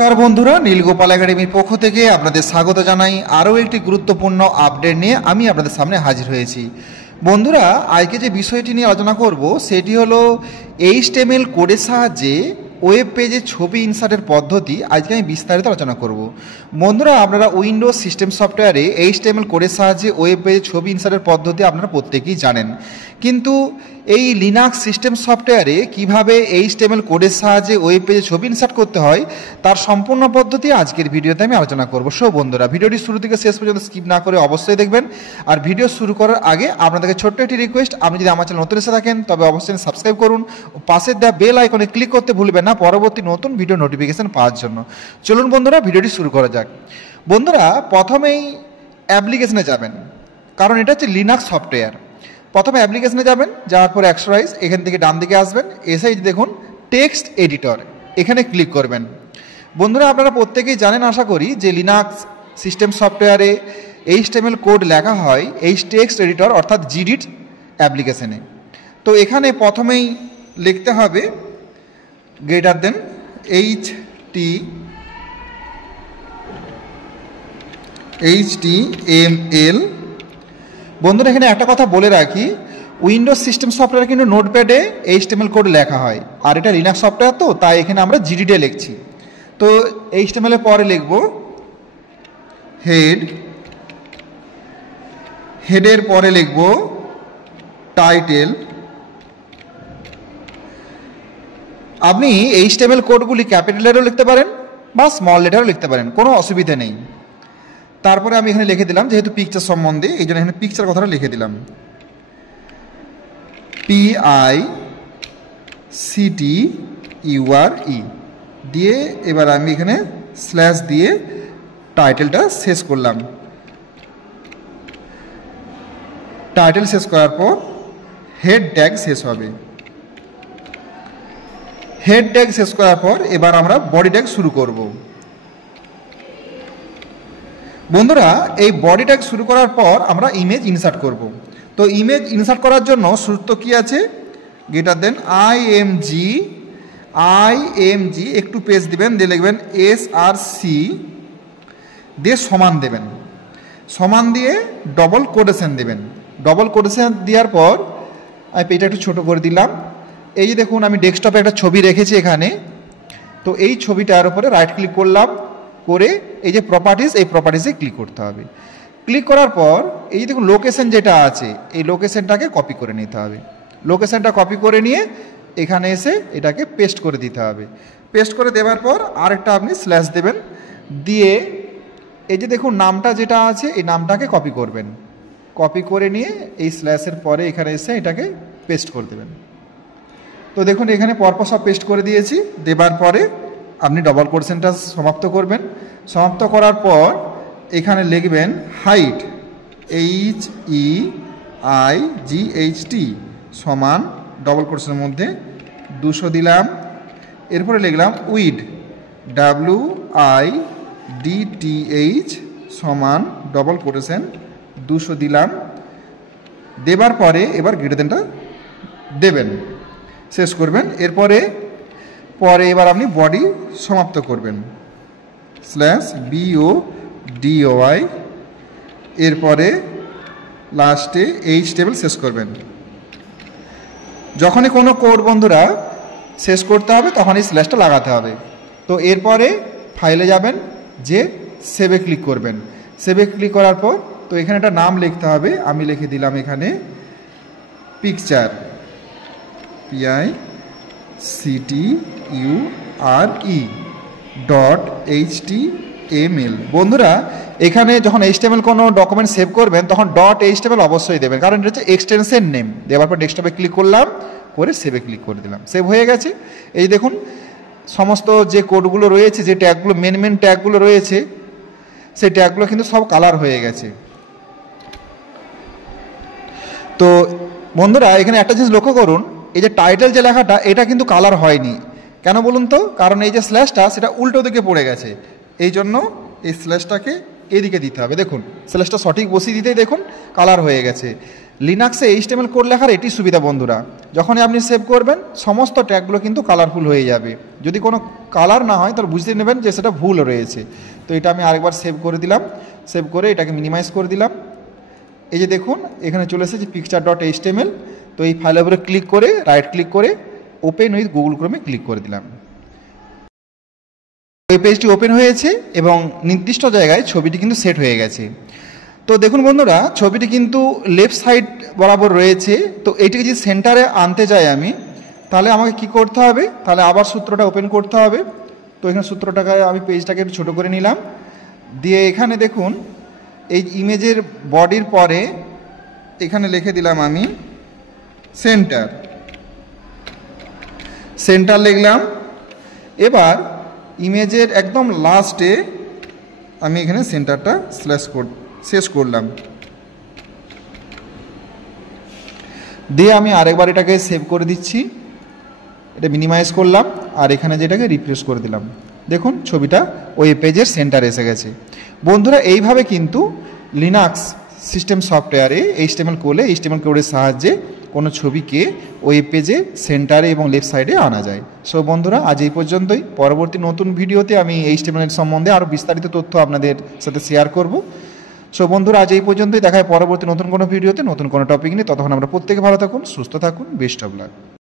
নমস্কার বন্ধুরা, নীলগোপাল একাডেমির পক্ষ থেকে আপনাদের স্বাগত জানাই। আরও একটি গুরুত্বপূর্ণ আপডেট নিয়ে আমি আপনাদের সামনে হাজির হয়েছি। বন্ধুরা, আজকে যে বিষয়টি নিয়ে আলোচনা করব সেটি হলো HTML কোডের সাহায্যে ওয়েব পেজে ছবি ইনসার্টের পদ্ধতি। আজকে আমি বিস্তারিত আলোচনা করব। বন্ধুরা, আপনারা উইন্ডোজ সিস্টেম সফটওয়্যারে HTML কোডের সাহায্যে ওয়েব পেজে ছবি ইনসার্টের পদ্ধতি আপনারা প্রত্যেকেই জানেন, কিন্তু এই লিনাক্স সিস্টেম সফটওয়্যারে কীভাবে HTML কোডের সাহায্যে ওয়েব পেজে ছবি ইনসার্ট করতে হয় তার সম্পূর্ণ পদ্ধতি আজকের ভিডিওতে আমি আলোচনা করব। সো বন্ধুরা, ভিডিওটি শুরু থেকে শেষ পর্যন্ত স্কিপ না করে অবশ্যই দেখবেন। আর ভিডিও শুরু করার আগে আপনাদেরকে ছোট্ট একটি রিকোয়েস্ট, আপনি যদি আমার চ্যানেল নতুন এসে থাকেন তবে অবশ্যই সাবস্ক্রাইব করুন ও পাশের দেওয়া বেল আইকনে ক্লিক করতে ভুলবেন না পরবর্তী নতুন ভিডিও নোটিফিকেশন পাওয়ার জন্য। চলুন বন্ধুরা, ভিডিওটি শুরু করা যাক। বন্ধুরা, প্রথমেই অ্যাপ্লিকেশনে যাবেন, কারণ এটা হচ্ছে লিনাক্স সফটওয়্যার। প্রথমে অ্যাপ্লিকেশনে যাবেন, যাওয়ার পর এক্সট্রাইজ এখান থেকে ডান দিকে আসবেন, এসে দেখুন টেক্সট এডিটর, এখানে ক্লিক করবেন। বন্ধুরা, আপনারা প্রত্যেকেই জানেন আশা করি যে লিনাক্স সিস্টেম সফটওয়্যারে HTML কোড লেখা হয় এই টেক্সট এডিটর অর্থাৎ জিডিট অ্যাপ্লিকেশনে। তো এখানে প্রথমেই লিখতে হবে গ্রেটার দেন HTML। বন্ধুরা, এখানে একটা কথা বলে রাখি, উইন্ডোজ সিস্টেম সফটওয়্যার কিন্তু নোটপ্যাডে HTML কোড লেখা হয়, আর এটা লিনাক্স সফটওয়্যার তো তাই এখানে আমরা জিডিটে লিখছি। তো HTML এর পরে লিখব হেডের পরে লিখব টাইটেল। আপনি HTML কোডগুলি ক্যাপিটাল লেটারও লিখতে পারেন বা স্মল লেটারও লিখতে পারেন, কোনো অসুবিধা নেই। তারপরে আমি এখানে লিখে দিলাম, যেহেতু পিকচার সম্বন্ধে এই জন্য এখানে পিকচার কথাটা লিখে দিলাম, PICTURE দিয়ে এবার আমি এখানে স্ল্যাশ দিয়ে টাইটেলটা শেষ করলাম। টাইটেল শেষ করার পর হেড ট্যাগ শেষ হবে। হেড ট্যাগ শেষ করার পর এবার আমরা বডি ট্যাগ শুরু করব। বন্ধুরা, এই বডি ট্যাগ শুরু করার পর আমরা ইমেজ ইনসার্ট করব। তো ইমেজ ইনসার্ট করার জন্য সূত্র কি আছে, গ্রেটার দেন IMG একটু পেজ দিবেন, দিয়ে লিখবেন SRC দিয়ে সমান দেবেন, সমান দিয়ে ডবল কোটেশন দেবেন। ডবল কোটেশন দেওয়ার পর আমি পেজটা একটু ছোটো করে দিলাম। এই যে দেখুন, আমি ডেস্কটপে একটা ছবি রেখেছি এখানে। তো এই ছবিটার উপরে রাইট ক্লিক করলাম, করে এই যে প্রপার্টিস, এই প্রপার্টিসে ক্লিক করতে হবে। ক্লিক করার পর এই যে দেখুন লোকেশন যেটা আছে, এই লোকেশনটাকে কপি করে নিতে হবে। লোকেশনটা কপি করে নিয়ে এখানে এসে এটাকে পেস্ট করে দিতে হবে। পেস্ট করে দেওয়ার পর আরেকটা আপনি স্ল্যাশ দেবেন, দিয়ে এই যে দেখুন নামটা যেটা আছে এই নামটাকে কপি করবেন। কপি করে নিয়ে এই স্ল্যাশের পরে এখানে এসে এটাকে পেস্ট করে দেবেন। তো দেখুন এখানে পরপর সব পেস্ট করে দিয়েছি। দেবার পরে আপনি ডবল কোটেশনটা সমাপ্ত করবেন। সমাপ্ত করার পর এখানে লিখবেন হাইট HEIGHT সমান ডবল কোটেশনের মধ্যে 200 দিলাম। এরপরে লিখলাম উইড WIDTH সমান ডবল কোটেশন 200 দিলাম। দেবার পরে এবার গ্রেটার দেনটা দেবেন, শেষ করবেন। এরপরে এবার আপনি বডি সমাপ্ত করবেন, স্ল্যাশ BODY, এরপরে লাস্টে HTML শেষ করবেন। যখনই কোনো কোড বন্ধুরা শেষ করতে হবে তখনই স্ল্যাশটা লাগাতে হবে। তো এরপরে ফাইলে যাবেন, যে সেভে ক্লিক করবেন। সেভে ক্লিক করার পর তো এখানে একটা নাম লিখতে হবে, আমি লিখে দিলাম এখানে পিকচার PICTURE.HTML। বন্ধুরা, এখানে যখন HTML কোনো ডকুমেন্ট সেভ করবেন তখন .HTML অবশ্যই দেবেন, কারণ এটা হচ্ছে এক্সটেনশন নেম। দেওয়ার পর ডেস্কটপে ক্লিক করলাম, করে সেভে ক্লিক করে দিলাম, সেভ হয়ে গেছে। এই দেখুন সমস্ত যে কোডগুলো রয়েছে, যে ট্যাগগুলো মেন ট্যাগগুলো রয়েছে সেই ট্যাগগুলো কিন্তু সব কালার হয়ে গেছে। তো বন্ধুরা, এখানে একটা জিনিস লক্ষ্য করুন, এই যে টাইটেল যে লেখাটা এটা কিন্তু কালার হয়নি। কেন বলুন তো? কারণ এই যে স্ল্যাশটা সেটা উল্টো দিকে পড়ে গেছে, এই জন্য এই স্ল্যাশটাকে এদিকে দিতে হবে। দেখুন স্ল্যাশটা সঠিক বসিয়ে দিতেই দেখুন কালার হয়ে গেছে। লিনাক্সে HTML কোড লেখার এটি সুবিধা বন্ধুরা, যখনই আপনি সেভ করবেন সমস্ত ট্যাগগুলো কিন্তু কালারফুল হয়ে যাবে। যদি কোনো কালার না হয় তাহলে বুঝতে নেবেন যে সেটা ভুল রয়েছে। তো এটা আমি আরেকবার সেভ করে দিলাম, সেভ করে এটাকে মিনিমাইজ করে দিলাম। এই যে দেখুন এখানে চলে এসেছে picture.html। তো এই ফাইলের উপরে ক্লিক করে রাইট ক্লিক করে ওপেন উইথ গুগল ক্রোমে ক্লিক করে দিলাম। এই পেজটি ওপেন হয়েছে এবং নির্দিষ্ট জায়গায় ছবিটি কিন্তু সেট হয়ে গেছে। তো দেখুন বন্ধুরা, ছবিটি কিন্তু লেফট সাইড বরাবর রয়েছে। তো এইটিকে যদি সেন্টারে আনতে যাই আমি, তাহলে আমাকে কি করতে হবে, তাহলে আবার সূত্রটা ওপেন করতে হবে। তো এখানে সূত্রটাকে আমি পেজটাকে একটু ছোটো করে নিলাম, দিয়ে এখানে দেখুন এই ইমেজের বডির পরে এখানে লিখে দিলাম আমি সেন্টার, সেন্টার লিখলাম। এবার ইমেজের একদম লাস্টে আমি এখানে সেন্টারটা শেষ করলাম, দিয়ে আমি আরেকবার এটাকে সেভ করে দিচ্ছি, এটা মিনিমাইজ করলাম আর এখানে যেটাকে রিফ্রেশ করে দিলাম। দেখুন ছবিটা ওই পেজের সেন্টার এসে গেছে। বন্ধুরা এইভাবে কিন্তু লিনাক্স সিস্টেম সফটওয়্যারে HTML কোডের সাহায্যে কোনো ছবিকে ওয়েব পেজে সেন্টারে এবং লেফট সাইডে আনা যায়। সো বন্ধুরা আজ এই পর্যন্তই। পরবর্তী নতুন ভিডিওতে আমি HTML সম্বন্ধে আরও বিস্তারিত তথ্য আপনাদের সাথে শেয়ার করব। সো বন্ধুরা আজ এই পর্যন্তই, দেখা হয় পরবর্তী নতুন কোনো ভিডিওতে নতুন কোনো টপিক নিয়ে। ততক্ষণ আমরা প্রত্যেকে ভালো থাকুন, সুস্থ থাকুন, বেস্ট অফ লাক।